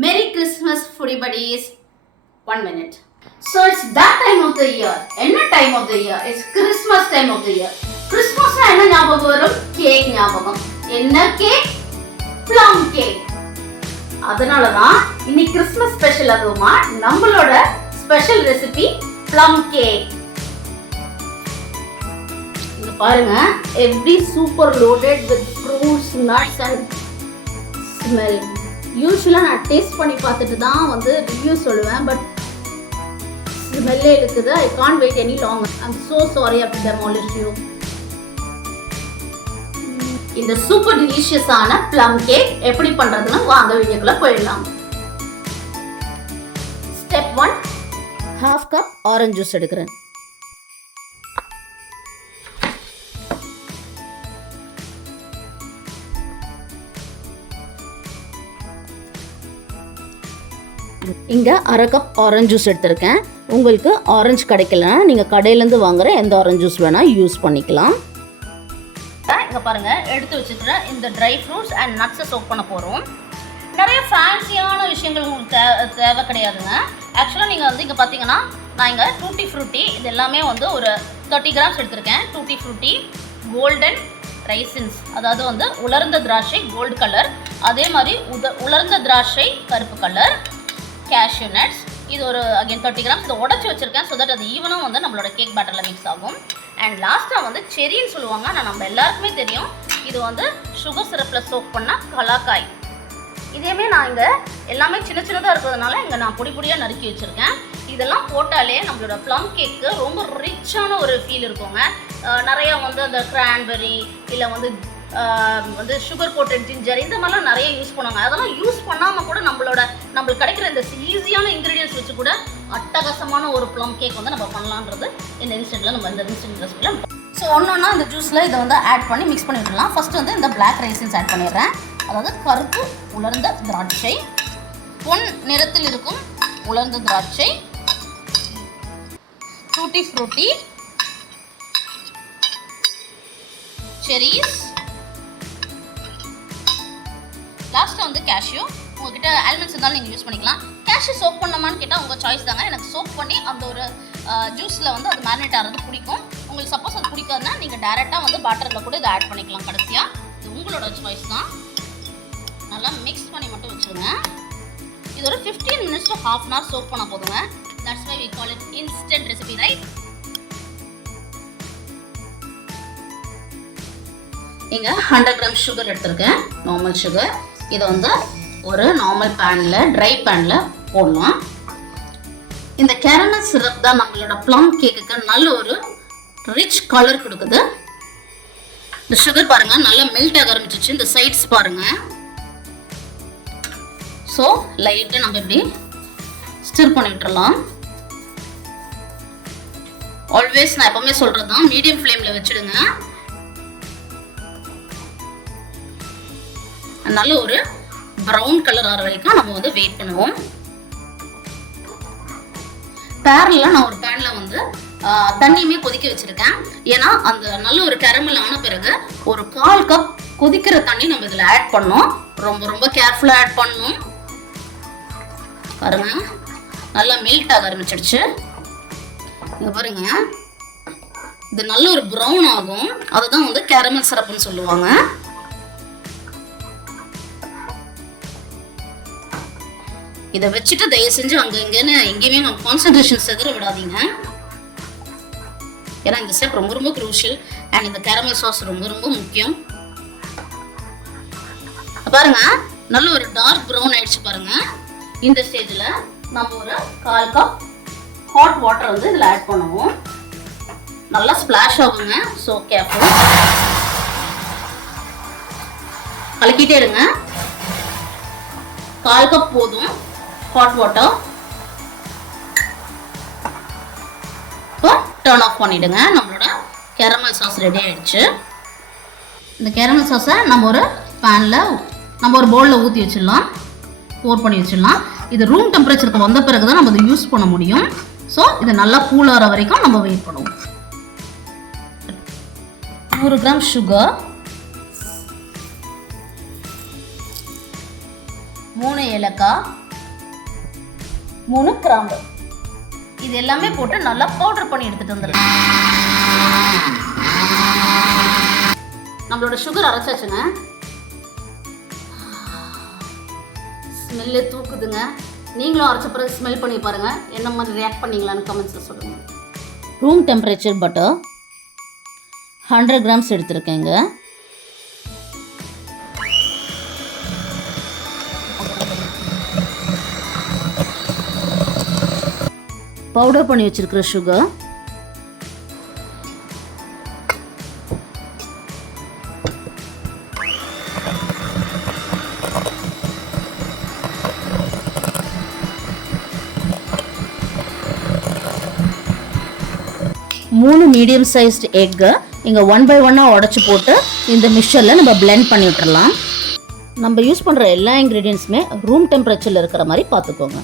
Merry Christmas, foodie buddies. 1 minute. So it's that time of the year. Enna time of the year? It's Christmas time of the year. Christmas na enna nyabagam varum? Cake nyabagam. Enna cake? Plum cake. அதனால தான் இன்னைக்கு Christmas special அதுவுமா நம்மளோட special recipe plum cake. இங்க பாருங்க எப்படி super loaded with fruits, nuts and smell. யூசுவலாக நான் taste பண்ணி பார்த்துட்டு தான் வந்து ரிவ்யூ சொல்லுவேன், பட் ஸ்மெல்லே இருக்குது. I can't wait any long. I'm so sorry to demolish you. இந்த சூப்பர் டெலிஷியஸான ப்ளம் கேக் எப்படி பண்ணுறதுன்னு வாங்க வீடியோக்குள்ளே போயிடலாம். ஸ்டெப் 1, 1/2 கப் ஆரஞ்சு ஜூஸ் எடுக்கிறேன். இங்கே 1/2 கப் ஆரஞ்சு ஜூஸ் எடுத்திருக்கேன். உங்களுக்கு ஆரஞ்சு கிடைக்கலன்னா நீங்கள் கடையிலேருந்து வாங்குகிற எந்த ஆரஞ்சு ஜூஸ் வேணால் யூஸ் பண்ணிக்கலாம். இங்கே பாருங்கள், எடுத்து வச்சுக்கிற இந்த ட்ரை ஃப்ரூட்ஸ் அண்ட் நட்ஸை சோக் பண்ண போகிறோம். நிறைய ஃபேன்சியான விஷயங்கள் உங்களுக்கு தேவை கிடையாதுங்க. ஆக்சுவலாக நீங்கள் வந்து இங்கே பார்த்தீங்கன்னா நான் இங்கே டூட்டி ஃப்ரூட்டி இது எல்லாமே வந்து ஒரு 30 கிராம்ஸ் எடுத்திருக்கேன். டூட்டி ஃப்ரூட்டி, கோல்டன் raisins, அதாவது வந்து உலர்ந்த திராட்சை கோல்டு கலர், அதே மாதிரி உலர்ந்த திராட்சை கருப்பு கலர், cashew nuts, இது ஒரு அகைன் 30 கிராம்ஸ். இதை உடச்சி வச்சுருக்கேன் ஸோ தட் அது ஈவனும் வந்து நம்மளோட கேக் பேட்டரில் மிக்ஸ் ஆகும். அண்ட் லாஸ்ட்டாக வந்து செரின்னு சொல்லுவாங்க. ஆனால் நம்ம எல்லாருக்குமே தெரியும் இது வந்து சுகர் சிரப்பில் சோக் பண்ண கலாக்காய். இதேமே நான் இங்கே எல்லாமே சின்ன சின்னதாக இருக்கிறதுனால இங்கே நான் பொடி பொடியாக நறுக்கி வச்சுருக்கேன். இதெல்லாம் போட்டாலே நம்மளோட ப்ளம் கேக்கு ரொம்ப ரிச்சான ஒரு ஃபீல் இருக்குங்க. நிறையா வந்து அந்த கிரான்பெரி இல்லை வந்து சுகர் கோட்டட் ஜிஞ்சர் இந்த மாதிரிலாம் நிறைய யூஸ் பண்ணுவாங்க. அதெல்லாம் யூஸ் பண்ணாமல் கூட நம்மளுக்கு கிடைக்கிற இந்த ஈஸியான இன்க்ரீடியன்ஸ் வச்சு கூட அட்டகாசமான ஒரு ப்ளம் கேக் வந்து நம்ம பண்ணலான்றது இந்த இன்ஸ்டன்ட்டில் நம்ம இந்த இன்ஸ்டன்ட் ரெசிபியில். ஸோ ஒன்றா இந்த ஜூஸில் இதை வந்து ஆட் பண்ணி மிக்ஸ் பண்ணி விட்டுடலாம். ஃபஸ்ட்டு வந்து இந்த பிளாக் ரைசின்ஸ் ஆட் பண்ணிடுறேன். அதாவது கருப்பு உலர்ந்த திராட்சை, பொன் நிறத்தில் இருக்கும் உலர்ந்த திராட்சை, டூட்டி ஃப்ரூட்டி, செரீஸ், லாஸ்ட்டாக வந்து கேஷ்யூ. உங்ககிட்ட ஆல்மண்ட்ஸ் இருந்தாலும் நீங்கள் யூஸ் பண்ணிக்கலாம். கேஷ்யூ சோக் பண்ணமான்னு கேட்டால் உங்கள் சாய்ஸ் தாங்க. எனக்கு சோக் பண்ணி அந்த ஒரு ஜூஸில் வந்து அது மேரினேட் ஆகிறது பிடிக்கும். உங்களுக்கு சப்போஸ் அது பிடிக்காதுன்னா நீங்கள் டேரெக்டாக வந்து பேட்டரில் கூட இதை ஆட் பண்ணிக்கலாம். கடைசியாக இது உங்களோட சாய்ஸ் தான். நல்லா மிக்ஸ் பண்ணி மட்டும் வச்சுருங்க. இது ஒரு 15 minutes to half an hour soak பண்ண போதுங்க. That's why we call it instant recipe, right? இங்கே 100 கிராம் சுகர் எடுத்திருக்கேன், நார்மல் சுகர். இதை வந்து ஒரு நார்மல் பேனில், ட்ரை பேனில் போடலாம். இந்த கேரமல் சிரப் தான் நம்மளோட ப்ளம் கேக்குக்கு நல்ல ஒரு ரிச் கலர் கொடுக்குது. இந்த சுகர் பாருங்கள் நல்லா மெல்ட் ஆக ஆரம்பிச்சிச்சு. இந்த சைட்ஸ் பாருங்கள். ஸோ லைட்டாக நம்ம இப்படி ஸ்டிர் பண்ணி விட்டுறலாம். ஆல்வேஸ் நான் எப்பவுமே சொல்கிறது தான், மீடியம் ஃப்ளேமில் வச்சுடுங்க. நல்ல ஒரு ப்ரௌன் கலர் ஆகிற வரைக்கும் நம்ம வந்து வெயிட் பண்ணுவோம். பேரலில் நான் ஒரு பேனில் வந்து தண்ணியுமே கொதிக்க வச்சுருக்கேன். ஏன்னா அந்த நல்ல ஒரு கேரமல் ஆன பிறகு ஒரு 1/4 கப் கொதிக்கிற தண்ணி நம்ம இதில் ஆட் பண்ணோம். ரொம்ப ரொம்ப கேர்ஃபுல்லாக ஆட் பண்ணணும். பாருங்க நல்லா மெல்ட் ஆக ஆரம்பிச்சிடுச்சு. இங்கே பாருங்க, இது நல்ல ஒரு ப்ரௌன் ஆகும். அதுதான் வந்து கேரமல் சிரப்புன்னு சொல்லுவாங்க. இதை வச்சுட்டு தயவு செஞ்சு அங்கே இங்கேன்னு எங்கேயுமே கான்சன்ட்ரேஷன் செதற விடாதீங்க. ஏன்னா இந்த ஸ்டெப் ரொம்ப ரொம்ப க்ரூஷியல். அண்ட் இந்த கேரமல் சாஸ் ரொம்ப ரொம்ப முக்கியம். பாருங்க நல்ல ஒரு டார்க் ப்ரௌன் ஆயிடுச்சு பாருங்க. இந்த ஸ்டேஜில் நம்ம ஒரு 1/4 கப் ஹாட் வாட்டர் வந்து இதில் ஆட் பண்ணுவோம். நல்லா ஸ்ப்ளாஷ் ஆகுங்க. ஸோ கேர்ஃபுல், கலக்கிட்டே இருங்க. 1/4 கப் போதும் ஹாட் வாட்டர். இப்போ டர்ன் ஆஃப் பண்ணிவிடுங்க. நம்மளோட கேரமல் சாஸ் ரெடி ஆகிடுச்சு. இந்த கேரமல் சாஸை நம்ம ஒரு பேனில் நம்ம ஒரு பவுலில் ஊற்றி வச்சிடலாம், போர் பண்ணி வச்சிடலாம். இது ரூம் டெம்பரேச்சருக்கு வந்த பிறகு தான் நம்ம இதை யூஸ் பண்ண முடியும். ஸோ இது நல்லா கூல் ஆகிற வரைக்கும் நம்ம வெயிட் பண்ணுவோம். 100 கிராம் சுகர், 3 ஏலக்காய், 3 கிராம்பு. இது எல்லாமே போட்டு நல்லா பவுடர் பண்ணி எடுத்துகிட்டு வந்துடலாம். நம்மளோட சுகர் அரைச்சாச்சுங்க. ஸ்மெல்லே தூக்குதுங்க. நீங்களும் அரைச்ச பிறகு ஸ்மெல் பண்ணி பாருங்கள். என்ன மாதிரி ரியாக்ட் பண்ணீங்களான்னு கமெண்ட்ஸில் சொல்லுங்கள். ரூம் டெம்பரேச்சர் பட்டர் 100 கிராம்ஸ் எடுத்துருக்கேங்க. பவுடர் பண்ணி வச்சிருக்கிற சுகர், மூணு மீடியம் சைஸ்டு எக்கு இங்கே 1 by 1 உடச்சி போட்டு இந்த மிக்சரில் நம்ம பிளெண்ட் பண்ணி விட்டுறலாம். நம்ம யூஸ் பண்ணுற எல்லா இன்க்ரீடியன்ஸுமே ரூம் டெம்பரேச்சரில் இருக்கிற மாதிரி பார்த்துக்கோங்க.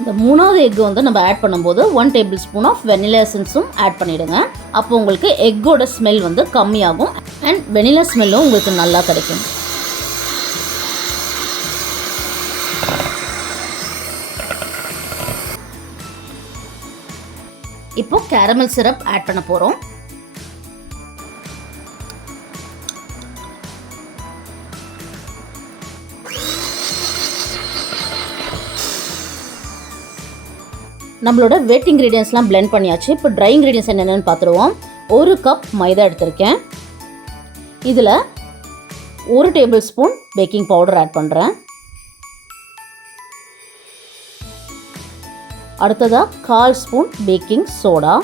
இந்த மூணாவது எக்கு வந்து நம்ம ஆட் பண்ணும்போது 1 டேபிள் ஸ்பூன் ஆஃப் வெனிலா எசன்ஸும் ஆட் பண்ணிவிடுங்க. அப்போ உங்களுக்கு எக்கோட ஸ்மெல் வந்து கம்மியாகும் அண்ட் வெனிலா ஸ்மெல்லும் உங்களுக்கு நல்லா கிடைக்கும். இப்போ கேரமல் சிரப் ஆட் பண்ண போகிறோம். நம்மளோட வெட் இன்க்ரீடியன்ஸ்லாம் பிளெண்ட் பண்ணியாச்சு. இப்போ ட்ரை இன்க்ரீடியன்ஸ் என்னென்னு பார்த்துருவோம். 1 கப் மைதா எடுத்திருக்கேன். இதில் 1 tablespoon baking powder add பண்ணுறேன். அடுத்ததாக 1/4 ஸ்பூன் பேக்கிங் சோடா.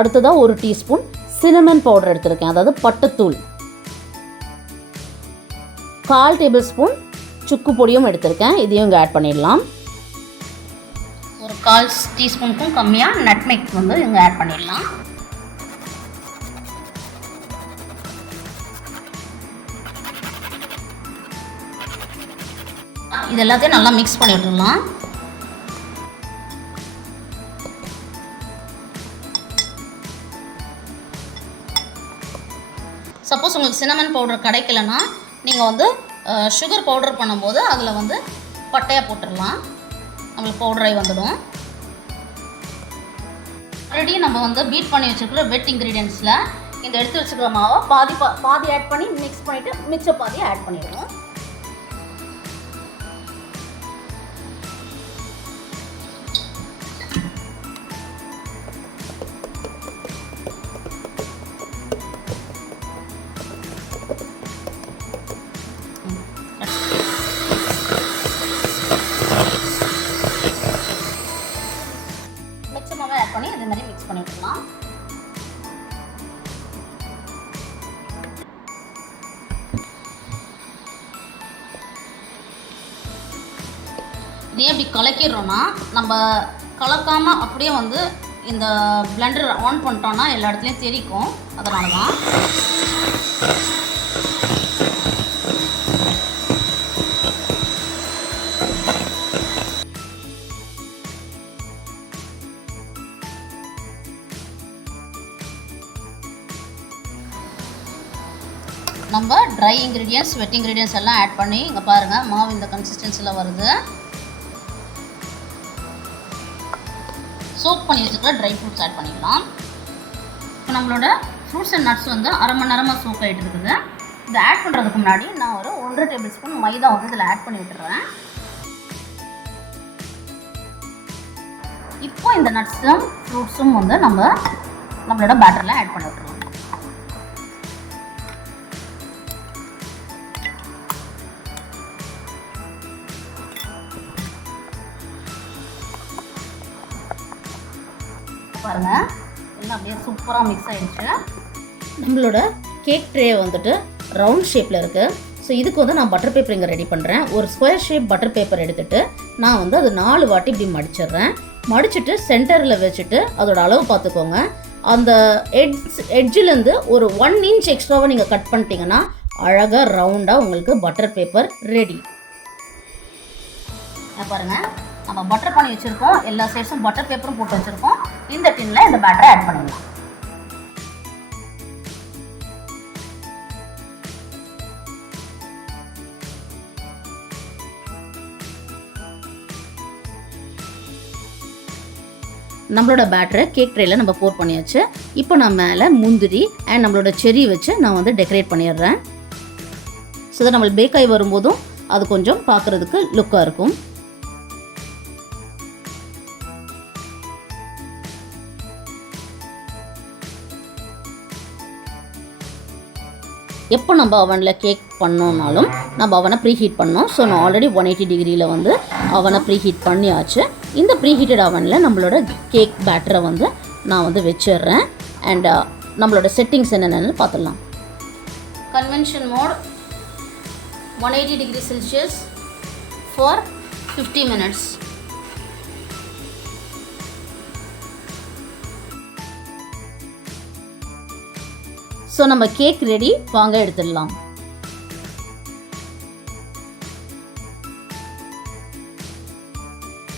அடுத்ததாக 1 டீஸ்பூன் சினமன் பவுடர் எடுத்திருக்கேன், அதாவது பட்டைத்தூள். 1/4 டேபிள் ஸ்பூன் சுக்கு பொடியும் எடுத்திருக்கேன், இதையும் இங்கே ஆட் பண்ணிடலாம். ஒரு 1/4 டீஸ்பூனுக்கும் கம்மியாக நட்மெக் வந்து இங்கே ஆட் பண்ணிடலாம். இது எல்லாத்தையும் நல்லா மிக்ஸ் பண்ணி விட்டுடலாம். சப்போஸ் உங்களுக்கு சினமன் பவுடர் கிடைக்கலன்னா நீங்கள் வந்து சுகர் பவுடர் பண்ணும்போது அதில் வந்து பட்டையாக போட்டுடலாம், நம்மளுக்கு பவுடராகி வந்துடும். ஆல்ரெடி நம்ம வந்து பீட் பண்ணி வச்சுருக்கிற வெட் இன்க்ரீடியன்ஸில் இந்த எடுத்து வச்சுக்கிற மாவை பாதி ஆட் பண்ணி மிக்ஸ் பண்ணிவிட்டு மிச்ச பாதியை ஆட் பண்ணிடுவோம். ஆட் பண்ணி இதே மாதிரி மிக்ஸ் பண்ணி விட்டுலாம். இதே அப்படி கலக்கிடுறோன்னா, நம்ம கலக்காமல் அப்படியே வந்து இந்த பிளெண்டர் ஆன் பண்ணிட்டோன்னா எல்லா இடத்துலையும் தெரிக்கும். அதனால தான் நம்ம ட்ரை இன்க்ரீடியன்ஸ் வெட் இன்க்ரீடியன்ஸ் எல்லாம் ஆட் பண்ணி இங்கே பாருங்கள் மாவு இந்த கன்சிஸ்டன்சியில் வருது. சோக் பண்ணி வச்சுக்கிற ட்ரை ஃப்ரூட்ஸ் ஆட் பண்ணிடலாம். இப்போ நம்மளோட ஃப்ரூட்ஸ் அண்ட் நட்ஸ் வந்து அரை மணி நேரமாக சோக் ஆகிட்டு இருக்குது. இதை ஆட் பண்ணுறதுக்கு முன்னாடி நான் ஒரு 1.5 டேபிள் ஸ்பூன் மைதா வந்து இதில் ஆட் பண்ணி விட்டுறேன். இப்போ இந்த நட்ஸும் ஃப்ரூட்ஸும் வந்து நம்மளோட பேட்டரில் ஆட் பண்ணி விட்டுருவோம். பாருங்கள் எல்லாம் அப்படியே சூப்பராக மிக்ஸ் ஆகிடுச்சு. நம்மளோட கேக் ட்ரே வந்துட்டு ரவுண்ட் ஷேப்பில் இருக்குது. ஸோ இதுக்கு வந்து நான் பட்டர் பேப்பர் இங்கே ரெடி பண்ணுறேன். ஒரு ஸ்கொயர் ஷேப் பட்டர் பேப்பர் எடுத்துகிட்டு நான் வந்து அது 4 வாட்டி இப்படி மடிச்சிடுறேன். மடிச்சுட்டு சென்டரில் வச்சுட்டு அதோட அளவு பார்த்துக்கோங்க. அந்த எட்ஜிலேருந்து ஒரு 1 இன்ச் எக்ஸ்ட்ராவாக நீங்கள் கட் பண்ணிட்டீங்கன்னா அழகாக ரவுண்டாக உங்களுக்கு பட்டர் பேப்பர் ரெடி. பாருங்கள் நம்ம பட்டர் பண்ணி வச்சுருக்கோம், எல்லா சைட்ஸும் பட்டர் பேப்பரும் போட்டு வச்சுருக்கோம். இந்த டின்ல இந்த பேட்டரை ஆட் பண்ணிடலாம். நம்மளோட பேட்டரை கேக் ட்ரேயில் நம்ம போர் பண்ணியாச்சு. இப்போ நான் மேலே முந்திரி அண்ட் நம்மளோட செர்ரி வச்சு நான் வந்து டெக்கரேட் பண்ணிடுறேன். ஸோ தான் நம்மளுக்கு பேக் ஆகி வரும்போதும் அது கொஞ்சம் பார்க்குறதுக்கு லுக்காக இருக்கும். எப்போ நம்ம அவனில் கேக் பண்ணோன்னாலும் நம்ம அவனை ப்ரீஹீட் பண்ணோம். ஸோ நான் ஆல்ரெடி 180 டிகிரியில் வந்து அவனை ப்ரீஹீட் பண்ணியாச்சு. இந்த ப்ரீஹீட்டட் அவனில் நம்மளோட கேக் பேட்டரை வந்து நான் வந்து வச்சிடுறேன். அண்ட் நம்மளோட செட்டிங்ஸ் என்னென்னு பார்த்துடலாம். Convention mode 180 degree Celsius for 50 minutes. So நம்ம கேக் ரெடி, வாங்க எடுத்துடலாம்.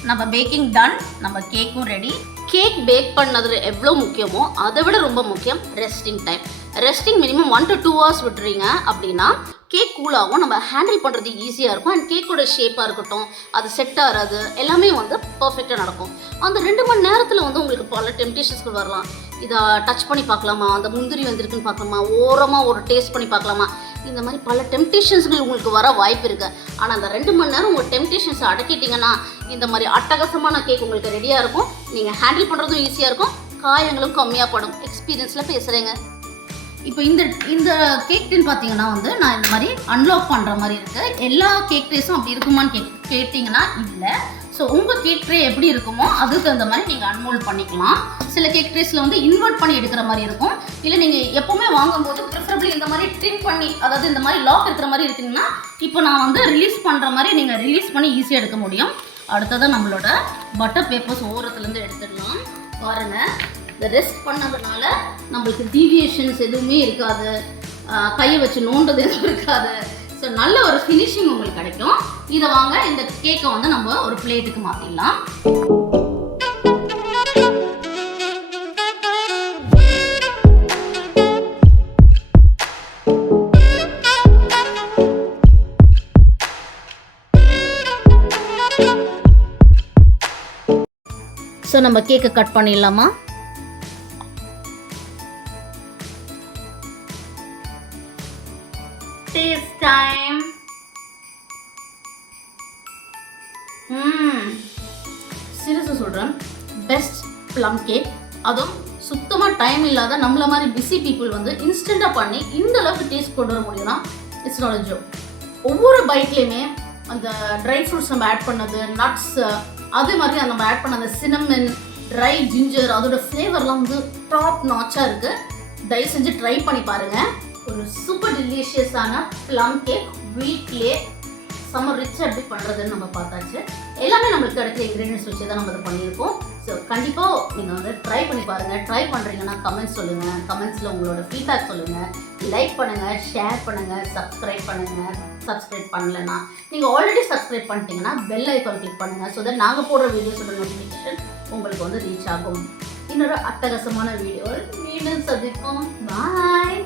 நம்ம பேக்கிங் டன், நம்ம கேக்கும் ரெடி. கேக் பேக் பண்ணதில் எவ்வளோ முக்கியமோ அதை விட ரொம்ப முக்கியம் resting time. Resting minimum 1 to 2 hours விட்டுறீங்க அப்படின்னா கேக் கூலாகவும் நம்ம ஹேண்டில் பண்ணுறது ஈஸியாக இருக்கும். அண்ட் கேக்கோட ஷேப்பாக இருக்கட்டும், அது செட் ஆகிறது எல்லாமே வந்து பர்ஃபெக்டாக நடக்கும். அந்த 2 மணி நேரத்தில் வந்து உங்களுக்கு பல டெம்டேஷன்ஸ்க்கு வரலாம். இதை டச் பண்ணி பார்க்கலாமா, அந்த முந்திரி வந்திருக்குன்னு பார்க்கலாமா, ஓரமாக ஒரு டேஸ்ட் பண்ணி பார்க்கலாமா, இந்த மாதிரி பல டெம்டேஷன்ஸ்கள் உங்களுக்கு வர வாய்ப்பு இருக்குது. ஆனால் அந்த 2 மணி நேரம் உங்கள் டெம்டேஷன்ஸை அடக்கிட்டிங்கன்னா இந்த மாதிரி அட்டகாசமான கேக் உங்களுக்கு ரெடியாக இருக்கும். நீங்கள் ஹேண்டில் பண்ணுறதும் ஈஸியாக இருக்கும், காயங்களும் கம்மியாக படும். எக்ஸ்பீரியன்ஸில் பேசுகிறேங்க. இப்போ இந்த கேக் டின் பார்த்தீங்கன்னா வந்து நான் இந்த மாதிரி அன்லாக் பண்ணுற மாதிரி இருக்குது. எல்லா கேக் ட்ரேஸும் அப்படி இருக்குமான்னு கேட்டிங்கன்னா இல்லை. ஸோ உங்கள் கேக் ட்ரே எப்படி இருக்குமோ அதுக்கு தகுந்த மாதிரி நீங்கள் அன்மோல்ட் பண்ணிக்கலாம். சில கேக் ட்ரேஸில் வந்து இன்வெர்ட் பண்ணி எடுக்கிற மாதிரி இருக்கும். இல்லை நீங்கள் எப்போவுமே வாங்கும்போது ப்ரிஃபரபிளி இந்த மாதிரி ட்ரிம் பண்ணி, அதாவது இந்த மாதிரி லாக் இருக்கிற மாதிரி இருக்குங்கன்னா இப்போ நான் வந்து ரிலீஸ் பண்ணுற மாதிரி நீங்கள் ரிலீஸ் பண்ணி ஈஸியாக எடுக்க முடியும். அடுத்ததான் நம்மளோட பட்டர் பேப்பர்ஸ் ஓரத்துலேருந்து எடுத்துடலாம். பாருங்கள், இந்த ரெஸ்ட் பண்ணதுனால நம்மளுக்கு டீவியேஷன்ஸ் எதுவுமே இருக்காது, கையை வச்சு நோண்டது எதுவும் இருக்காது. ஸோ நல்ல ஒரு ஃபினிஷிங் உங்களுக்கு கிடைக்கும். இதை வாங்க இந்த கேக்கை வந்து நம்ம ஒரு பிளேட்டுக்கு மாற்றிடலாம். ஸோ நம்ம கேக்கை கட் பண்ணிடலாமா? Taste time. சீரியஸாக சொல்கிறேன், பெஸ்ட் ப்ளம் கேக். அதுவும் சுத்தமாக டைம் இல்லாத நம்மள மாதிரி பிஸி பீப்புள் வந்து இன்ஸ்டண்ட்டாக பண்ணி இந்த அளவுக்கு டேஸ்ட் கொண்டு வர முடியும்னா இட்ஸ் நாட் a joke. ஒவ்வொரு பைட்லேயுமே அந்த ட்ரை ஃப்ரூட்ஸ் நம்ம ஆட் பண்ணது, நட்ஸ், அதே மாதிரி நம்ம ஆட் பண்ண அந்த சினமன், ட்ரை ஜிஞ்சர், அதோட ஃப்ளேவர்லாம் வந்து டாப் நாச்சாக இருக்குது. தயவு செஞ்சு ட்ரை பண்ணி பாருங்கள். ஒரு சூப்பர் டெலிஷியஸான ப்ளம் கேக் வீட்லேயே செம்ம ரிச்சாக எப்படி பண்ணுறதுன்னு நம்ம பார்த்தாச்சு. எல்லாமே நம்மளுக்கு கிடைக்கிற இன்க்ரீடியன்ஸ் வச்சு தான் நம்ம இதை பண்ணியிருக்கோம். ஸோ கண்டிப்பாக நீங்கள் வந்து ட்ரை பண்ணி பாருங்கள். ட்ரை பண்ணுறீங்கன்னா கமெண்ட்ஸ் சொல்லுங்கள். கமெண்ட்ஸில் உங்களோட ஃபீட்பேக் சொல்லுங்கள். லைக் பண்ணுங்கள், ஷேர் பண்ணுங்கள், சப்ஸ்கிரைப் பண்ணுங்கள். சப்ஸ்கிரைப் பண்ணலைன்னா நீங்கள் ஆல்ரெடி சப்ஸ்கிரைப் பண்ணிட்டீங்கன்னா பெல் ஐக்கான் கிளிக் பண்ணுங்கள். ஸோ தட் நாங்கள் போடுற வீடியோஸோட நோட்டிஃபிகேஷன் உங்களுக்கு வந்து ரீச் ஆகும். இன்னொரு அட்டகாசமான வீடியோ மீண்டும் சந்திப்போம். பாய்.